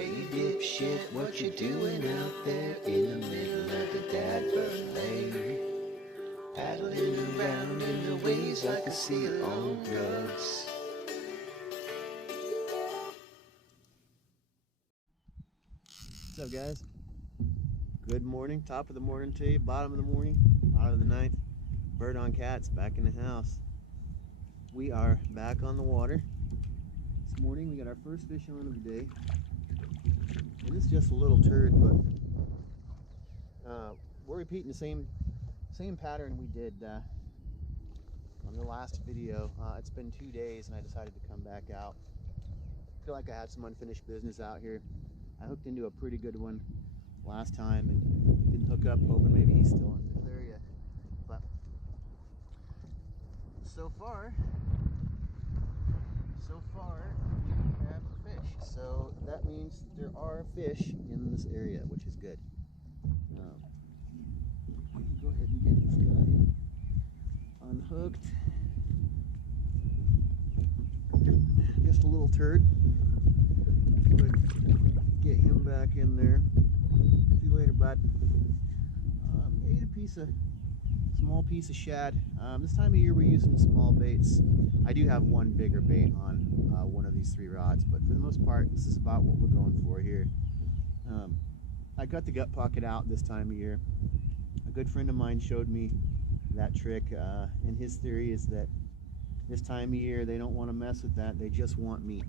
Hey dipshit, what you doing out there in the middle of the Dadburn Lake? Paddling around in the waves like a seal on drugs. What's up, guys? Good morning, top of the morning to you, bottom of the morning, bottom of the ninth. Bird on Cats back in the house. We are back on the water. This morning we got our first fish on of the day. And it's just a little turd, but we're repeating the same pattern we did on the last video. It's been 2 days and I decided to come back out. I feel like I had some unfinished business out here. I hooked into a pretty good one last time and didn't hook up, hoping maybe he's still in this area. But so far we have a fish. So that means there are fish in this area, which is good. Go ahead and get this guy unhooked. Just a little turd. Go ahead and get him back in there. See you later, bud. Ate a small piece of shad. This time of year we're using small baits. I do have one bigger bait on one of these 3 rods, but for the most part this is about what we're going for here. I got the gut pocket out this time of year. A good friend of mine showed me that trick, and his theory is that this time of year they don't want to mess with that, they just want meat.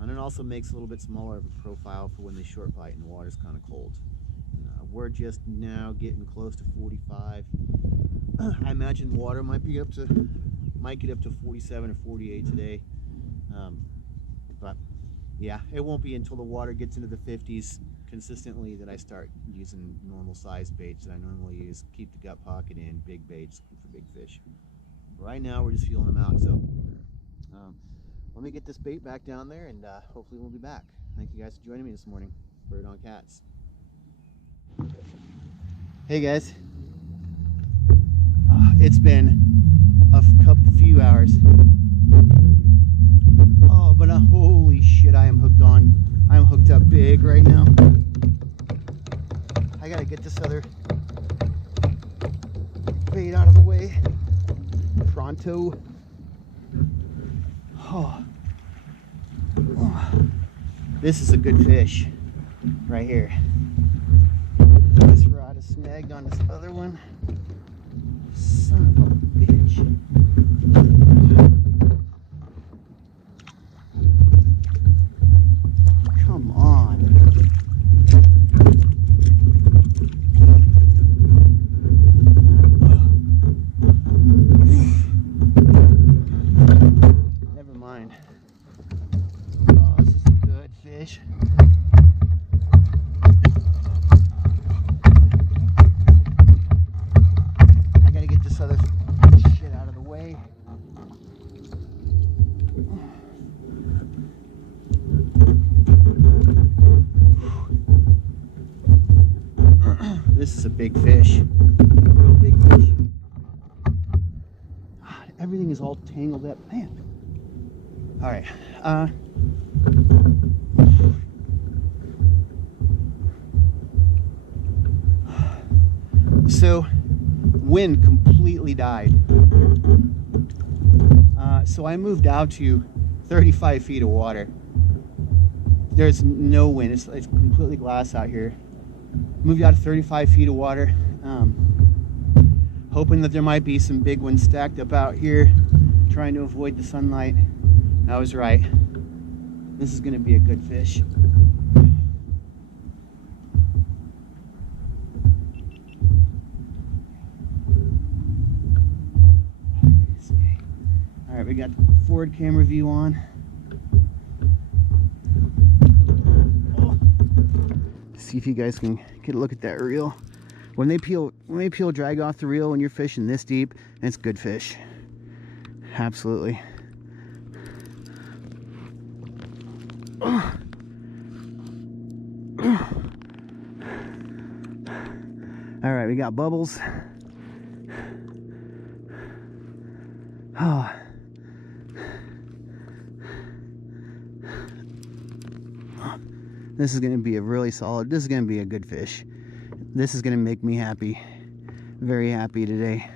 And it also makes a little bit smaller of a profile for when they short bite and the water's kind of cold. We're just now getting close to 45. I imagine water might get up to 47 or 48 today. But yeah, it won't be until the water gets into the 50s consistently that I start using normal size baits that I normally use. Keep the gut pocket in, big baits, looking for big fish. Right now we're just feeling them out, so let me get this bait back down there and hopefully we'll be back. Thank you guys for joining me this morning. Bird on Cats. Hey guys. It's been a few hours. Oh, but holy shit, I'm hooked up big right now. I gotta get this other bait out of the way pronto. Oh. This is a good fish right here. This rod is snagged on this other one. Son of a bitch. Come on. Never mind. Oh, this is a good fish. I gotta get this other shit out of the way. This is a big fish, a real big fish. Everything is all tangled up, man. All right, so wind completely died. So I moved out to 35 feet of water. There's no wind, it's completely glass out here. Moved out to 35 feet of water, hoping that there might be some big ones stacked up out here, trying to avoid the sunlight. I was right. This is going to be a good fish. All right, we got forward camera view on. See if you guys can get a look at that reel. When they peel drag off the reel when you're fishing this deep, it's good fish. Absolutely. All right, we got bubbles. Oh. This is going to be a really solid, this is going to be a good fish. This is going to make me happy. Very happy today.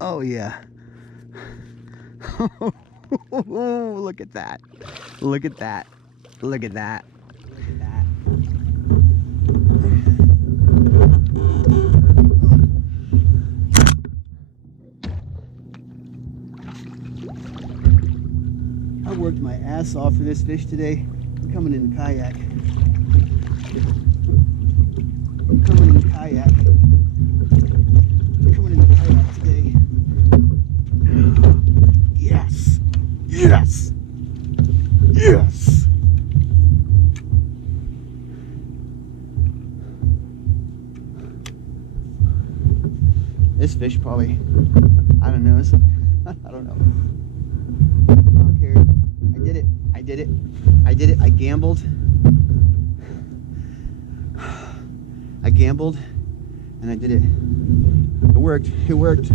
Oh yeah. Look at that. Look at that. Look at that. Look at that. I worked my ass off for this fish today. I'm coming in the kayak. I'm coming in the kayak. I'm coming in the kayak today. Yes! Yes! Yes! This fish probably, I don't know, I don't know. I don't care. I did it. I did it. I did it. I gambled. I gambled and I did it. It worked. It worked.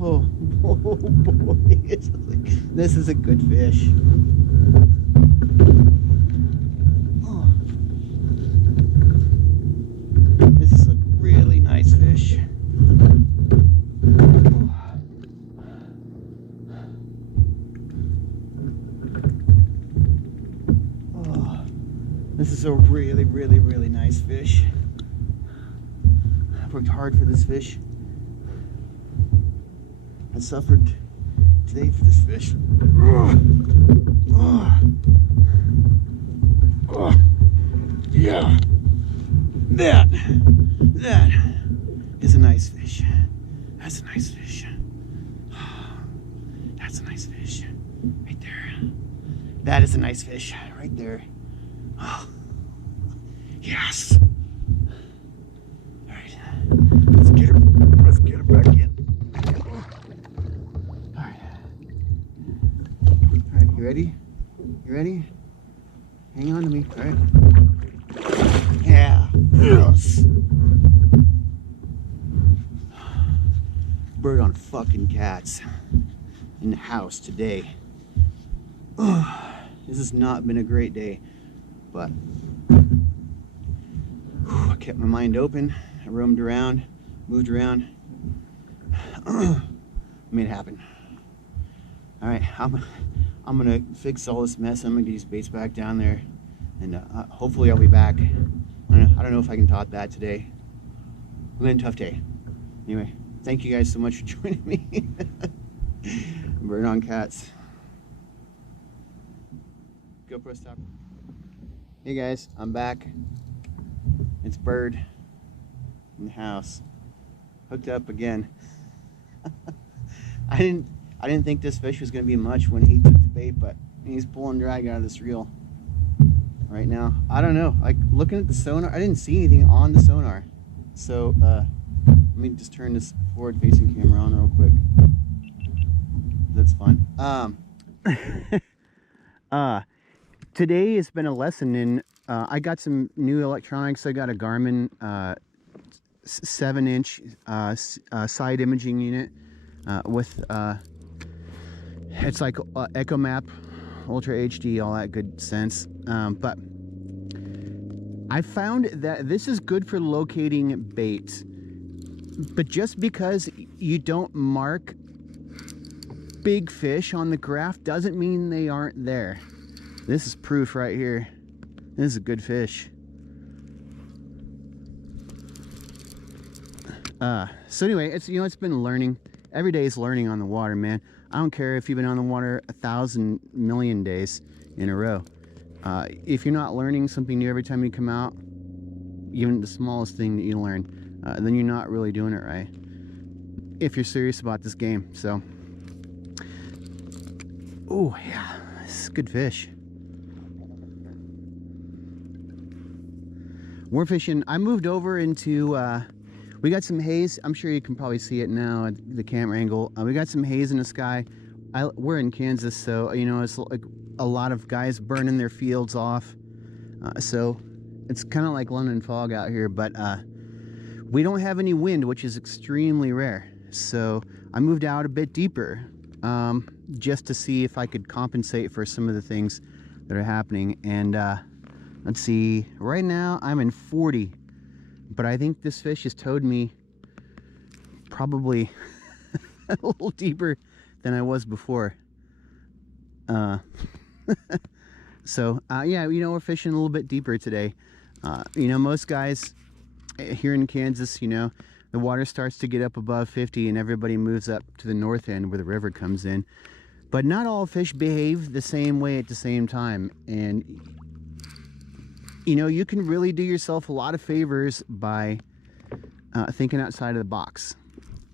Oh boy. This is a good fish. Oh. This is a really nice fish. This is a really, really, really nice fish. I've worked hard for this fish. I suffered today for this fish. Yeah. That is a nice fish. That's a nice fish. That's a nice fish. Right there. That is a nice fish. Right there. Oh. Yes. All right. Let's get her. Let's get her back in. All right. All right. You ready? You ready? Hang on to me. All right. Yeah. Yes. Bird on fucking cats in the house today. This has not been a great day, but I kept my mind open. I roamed around, moved around, made it happen. All right, I'm gonna fix all this mess. I'm gonna get these baits back down there, and hopefully I'll be back. I don't know if I can top that today. I'm in a tough day. Anyway, thank you guys so much for joining me. Bird on cats. GoPro stop. Hey guys, I'm back. It's Bird in the house, hooked up again. I didn't think this fish was going to be much when he took the bait, but he's pulling drag out of this reel right now. I don't know, like looking at the sonar, I didn't see anything on the sonar. So let me just turn this forward facing camera on real quick. That's fun. Today has been a lesson in, I got some new electronics. I got a Garmin 7-inch side imaging unit with, it's like Echo Map, Ultra HD, all that good sense. But I found that this is good for locating bait. But just because you don't mark big fish on the graph doesn't mean they aren't there. This is proof right here. This is a good fish. So anyway, it's, you know, it's been learning. Every day is learning on the water, man. I don't care if you've been on the water 1,000 million days in a row. If you're not learning something new every time you come out, even the smallest thing that you learn, then you're not really doing it right. If you're serious about this game, so. Oh yeah, this is good fish. We're fishing. I moved over into, we got some haze. I'm sure you can probably see it now at the camera angle. We got some haze in the sky. we're in Kansas, so you know it's like a lot of guys burning their fields off. So it's kind of like London fog out here, but we don't have any wind, which is extremely rare. So I moved out a bit deeper just to see if I could compensate for some of the things that are happening. And let's see, right now I'm in 40, but I think this fish has towed me probably a little deeper than I was before. So yeah, you know, we're fishing a little bit deeper today. You know, most guys here in Kansas, you know, the water starts to get up above 50 and everybody moves up to the north end where the river comes in. But not all fish behave the same way at the same time. And, you know, you can really do yourself a lot of favors by thinking outside of the box.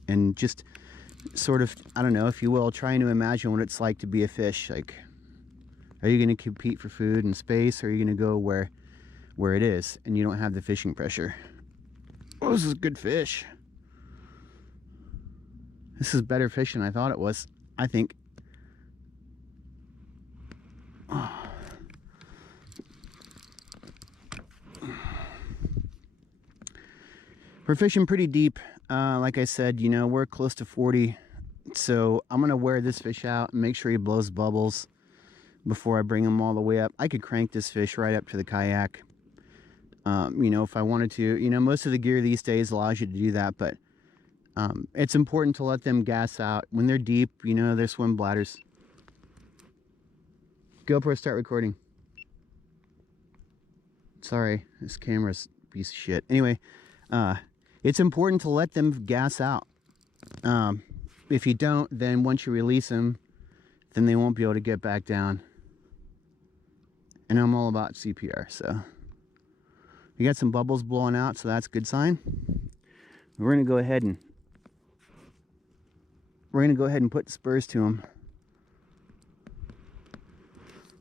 And just sort of, I don't know, if you will, trying to imagine what it's like to be a fish. Like, are you going to compete for food and space, or are you going to go where it is and you don't have the fishing pressure? Oh, this is good fish. This is better fish than I thought it was, I think. Oh. We're fishing pretty deep. Like I said, you know, we're close to 40. So I'm going to wear this fish out and make sure he blows bubbles before I bring him all the way up. I could crank this fish right up to the kayak. You know, if I wanted to. You know, most of the gear these days allows you to do that, but it's important to let them gas out. When they're deep, you know, they're swim bladders. GoPro, start recording. Sorry, this camera's a piece of shit. Anyway, it's important to let them gas out. If you don't, then once you release them, then they won't be able to get back down. And I'm all about CPR, so. You got some bubbles blowing out, so that's a good sign. We're gonna go ahead and put the spurs to them.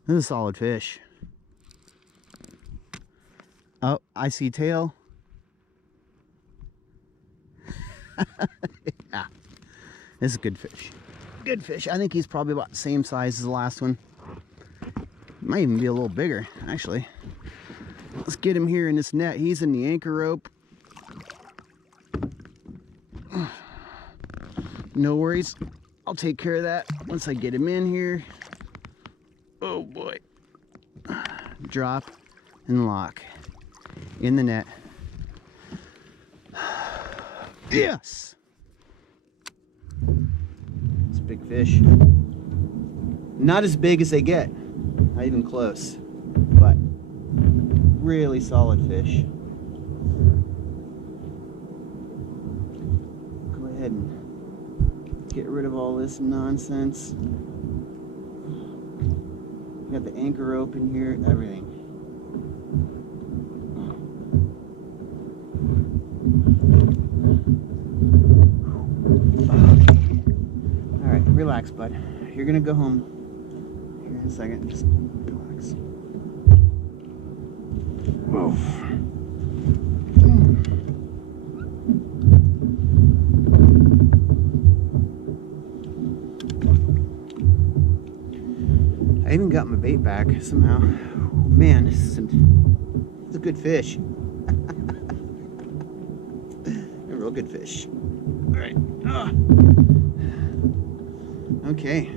This is a solid fish. Oh, I see tail. Yeah, this is a good fish. Good fish. I think he's probably about the same size as the last one. Might even be a little bigger, actually. Let's get him here in this net. He's in the anchor rope. No worries. I'll take care of that once I get him in here. Oh boy. Drop and lock in the net. Yes! It's a big fish. Not as big as they get. Not even close. But really solid fish. Go ahead and get rid of all this nonsense. Got the anchor rope in here, everything. All right, relax, bud. You're gonna go home here in a second. Just relax. Oof. I even got my bait back somehow. Man, this is a good fish. A real good fish. All right. Okay.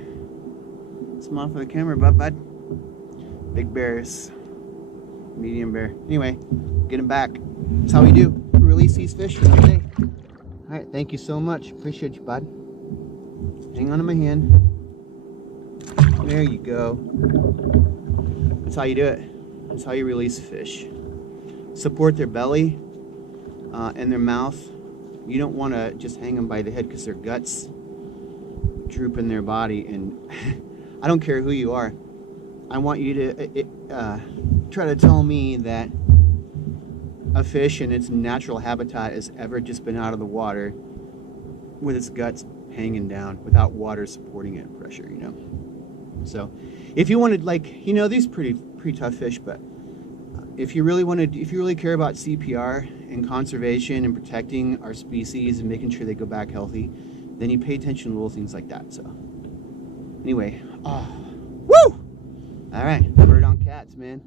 Small for the camera, bud. Big bears. Medium bear. Anyway, get him back. That's how we do. Release these fish for the day. All right. Thank you so much. Appreciate you, bud. Hang on to my hand. There you go. That's how you do it. That's how you release a fish. Support their belly and their mouth. You don't want to just hang them by the head because their guts droop in their body. And I don't care who you are. I want you to try to tell me that a fish in its natural habitat has ever just been out of the water with its guts hanging down without water supporting it, pressure, you know. So if you wanted, like, you know, these pretty tough fish, but if you really care about CPR and conservation and protecting our species and making sure they go back healthy, then you pay attention to little things like that. So Anyway, woo! All right, bird on cats, man.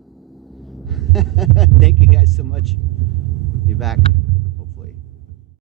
Thank you guys so much. Be back.